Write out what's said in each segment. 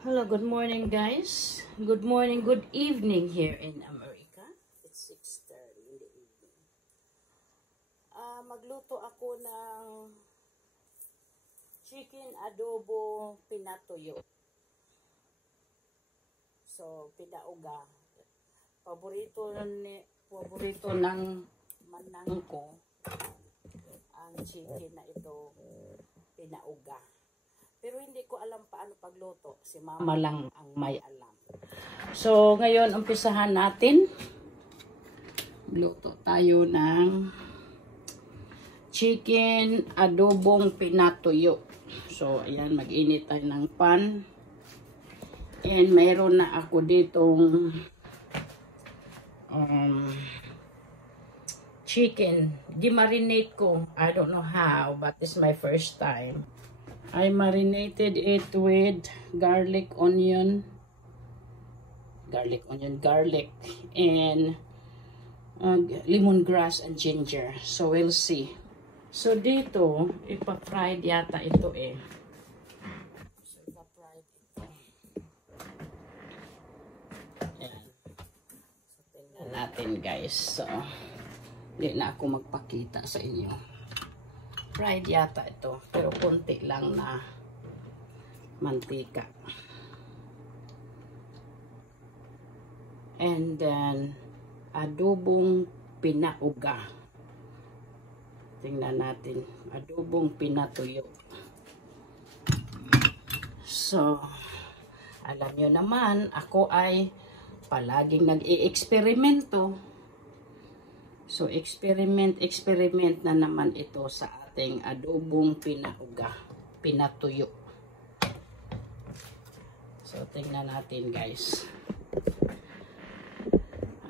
Hello, good morning guys. Good morning, good evening here in America. It's 6:30 in the evening. Magluto ako ng chicken adobo pinatuyo. So, pinauga. Paborito ng manang ko ang chicken na ito pinauga. Pero hindi ko alam paano pagluto. Si mama lang ang may alam. So, ngayon, umpisahan natin. Luto tayo ng chicken adobong pinatuyo. So, ayan, mag-init tayo ng pan. And mayroon na ako ditong chicken. Di-marinate ko. I don't know how, but it's my first time. I marinated it with garlic, and lemongrass and ginger. So we'll see. So dito, ipa-fried yata ito eh. So ipa-fried ito. Ayan. So tingnan natin guys. So, hindi na ako magpakita sa inyo. Fried yata ito, pero konti lang na mantika. And then, adobong pinauga. Tingnan natin, adobong pinatuyo. So, alam nyo naman, ako ay palaging nag-i-eksperimento. So, experiment na naman ito sa ating adobong pinatuyo. So, tingnan natin guys.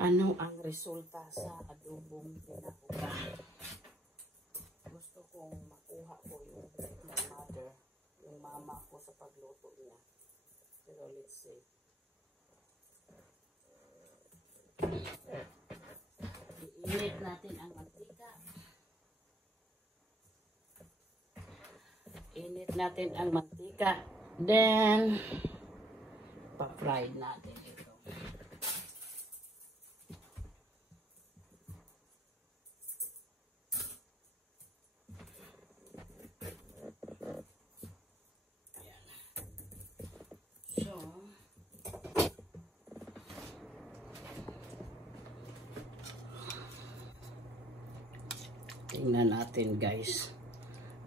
Ano ang resulta sa adobong pinauga? Gusto kong makuha ko yung my mother, yung mama ko sa pagluto niya. Pero let's see. Iinit natin ang mantika. Init natin ang mantika. Then, pa-fried natin ito. Ayan. So, tingnan natin guys.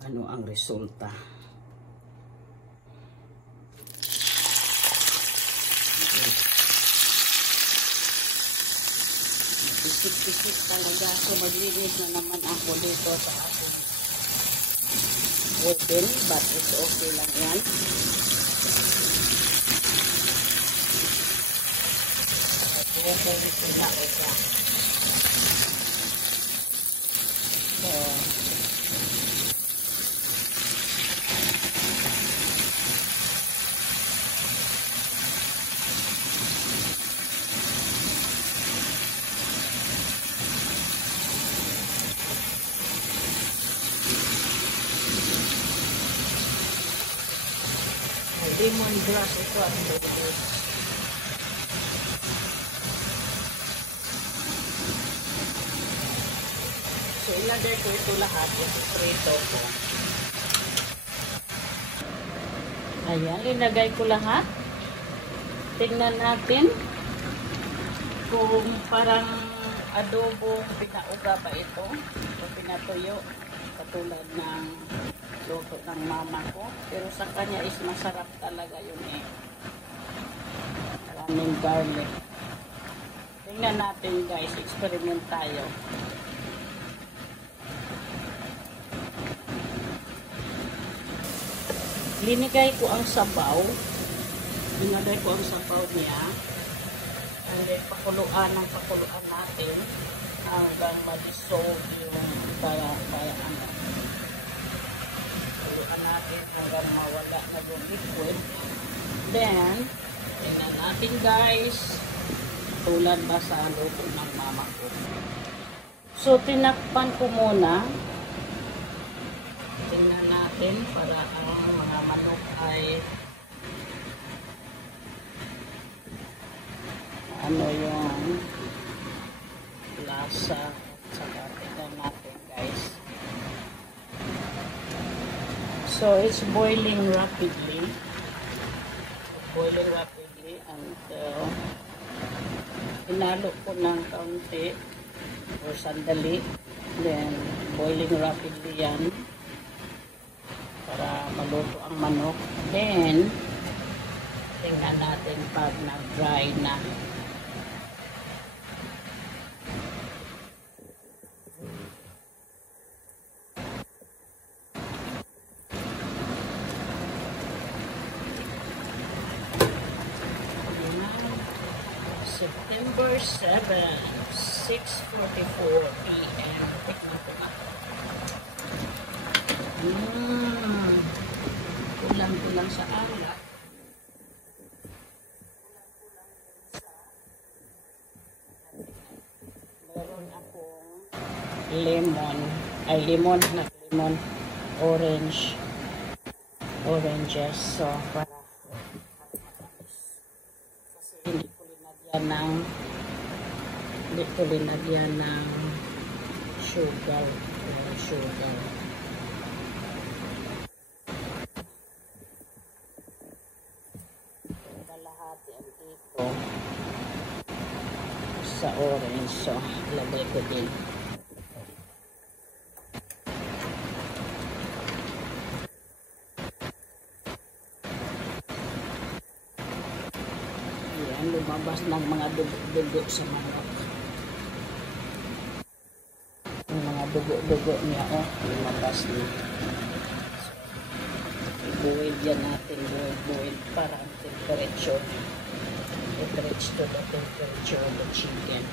Ano ang resulta? Pisik-pisik talaga. So, maglinis na naman ako dito sa ating oven. But it's okay lang yan. Okay, pinauga. So, lemongrass ito ang lulutos. So, ilagay ko ito lahat. Ito ko. Ayan, ilagay ko lahat. Tingnan natin kung parang adobong pinauga ba ito. O pinatuyo. Katulad ng luto ng mama ko. Pero sa kanya is masarap talaga yun eh. Maraming garlic. Tingnan natin guys. Experiment tayo. Linigay ko ang sabaw. Linagay ko ang sabaw niya. And then pakuluan natin hanggang ma-dissolve yung para ano. Pakuluan natin hanggang mawala na yung liquid. Then, tingnan natin guys. Tulad ba sa luto ng mama ko. So, tinakpan ko muna. Tingnan natin para ang mga manok ay ano yung lasa. Saka tignan natin guys. So it's boiling rapidly. Until inalo ko ng kaunti o sandali. Then boiling rapidly yan para maluto ang manok. Then tingnan natin pag nag-dry na. September 7, 6:44 p.m. Tikman ko ba? Kulang-kulang sa alak. Meron akong oranges. So, para hindi ko linagyan ng sugar. Kalahati ang dito sa orange. So, lagay ko din. Yan, lumabas ng mga dugo sa manok. Yung mga dugo niya, lumabas na. I-boil yan natin, boil para ang temperature. I-reach to the temperature of the chicken.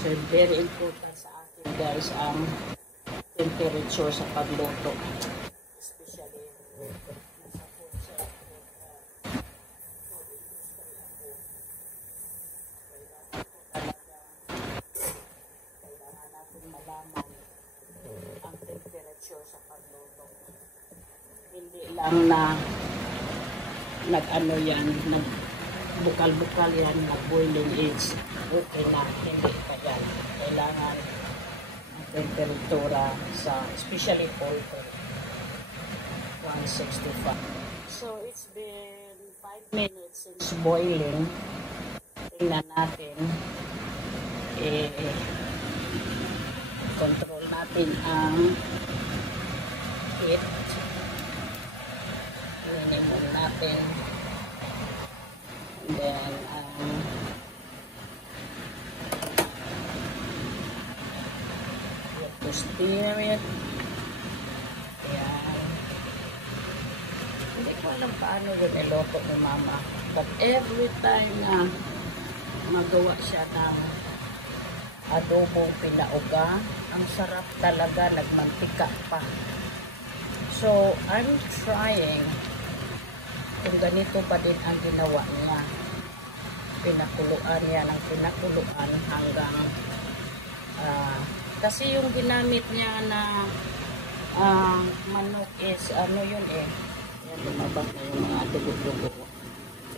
So, very important sa akin guys ang temperature sa pagluto. Especially nasa food industry kailangan natin malaman ang temperature sa pagluto. Hindi lang na nag-ano yan, bukal-bukal yan, nag-boiling is okay na, hindi pa yan. Kailangan ang temperatura sa, especially poultry, 165. So, it's been 5 minutes since boiling. Tingnan natin. Control natin ang heat. Minimum natin. And then, you have to stir it. Ayan. Hindi ko alam paano yun niloto ni mama. But every time na magawa siya ng adobong pinauga, ang sarap talaga, nagmantika pa. So, I'm trying kung ganito pa din ang ginawa niya. Pinakuluan niya ng pinakuluan hanggang kasi yung ginamit niya na manok is ano yun yan, lumabas na yung mga dugo-dugo.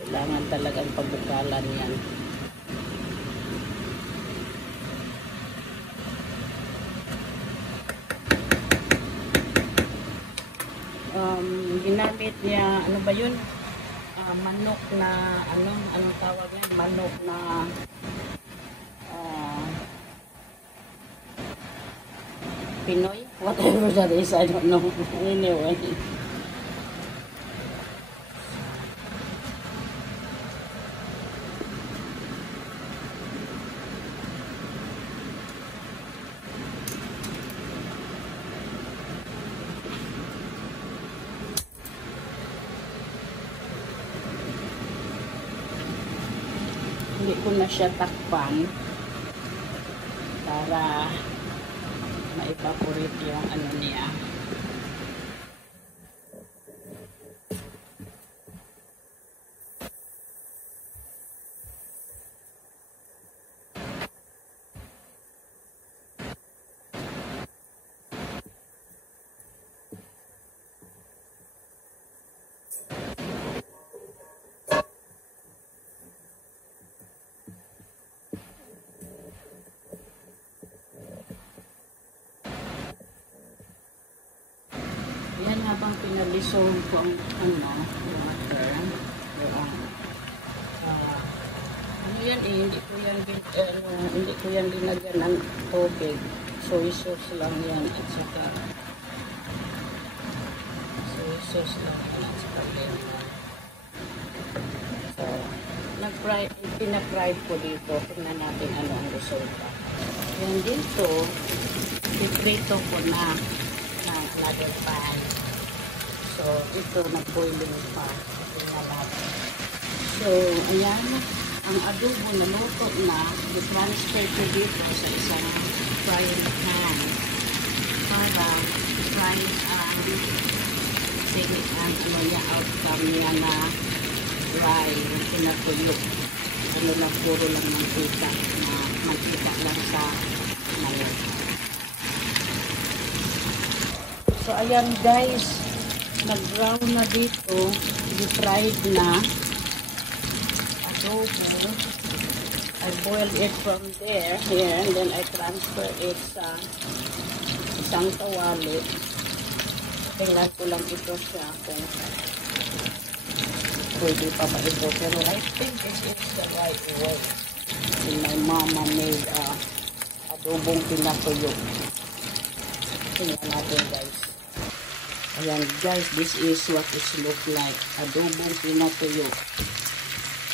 Kailangan talagang pagbukalan yan. Ginamit niya, ano ba yun? Manok na, anong tawag yan? Manok na, Pinoy? Whatever that is, I don't know. Anyway. Hindi ko na siya takpan para ma-evaporate yung ano niya. pinalisol ko ang water. Ano yan eh, hindi ko yan dinagyan ng tubig. Soy sauce lang yan at saka soy sauce lang yan at saka lemon. So, pina-fry ko dito. Tingnan natin ano ang resulta. Yan dito, piprito ko na ng another pan. So, ito nag-boiling pa. Tingnan natin. So, ayan. Ang adobo na luto na, i-transfer ko dito sa isang frying pan para fry ang outcome niya na dry, pinatulog. Ano lang, puro lang mantika lang sa manok. So, ayan guys, nag-brown na dito, i-fried na adobo. I boiled it from here, and then I transfer it sa isang kawali. Tingnan ko lang ito siya kung pwede pa ba ito. Pero I think this is the right way. And my mama made adobong pinatuyog. Tingnan natin guys. Ayan guys, this is what it look like. Adobong pinatuyog.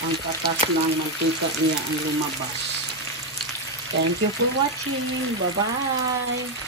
Ang katas ng mantika niya ang lumabas. Thank you for watching. Bye-bye.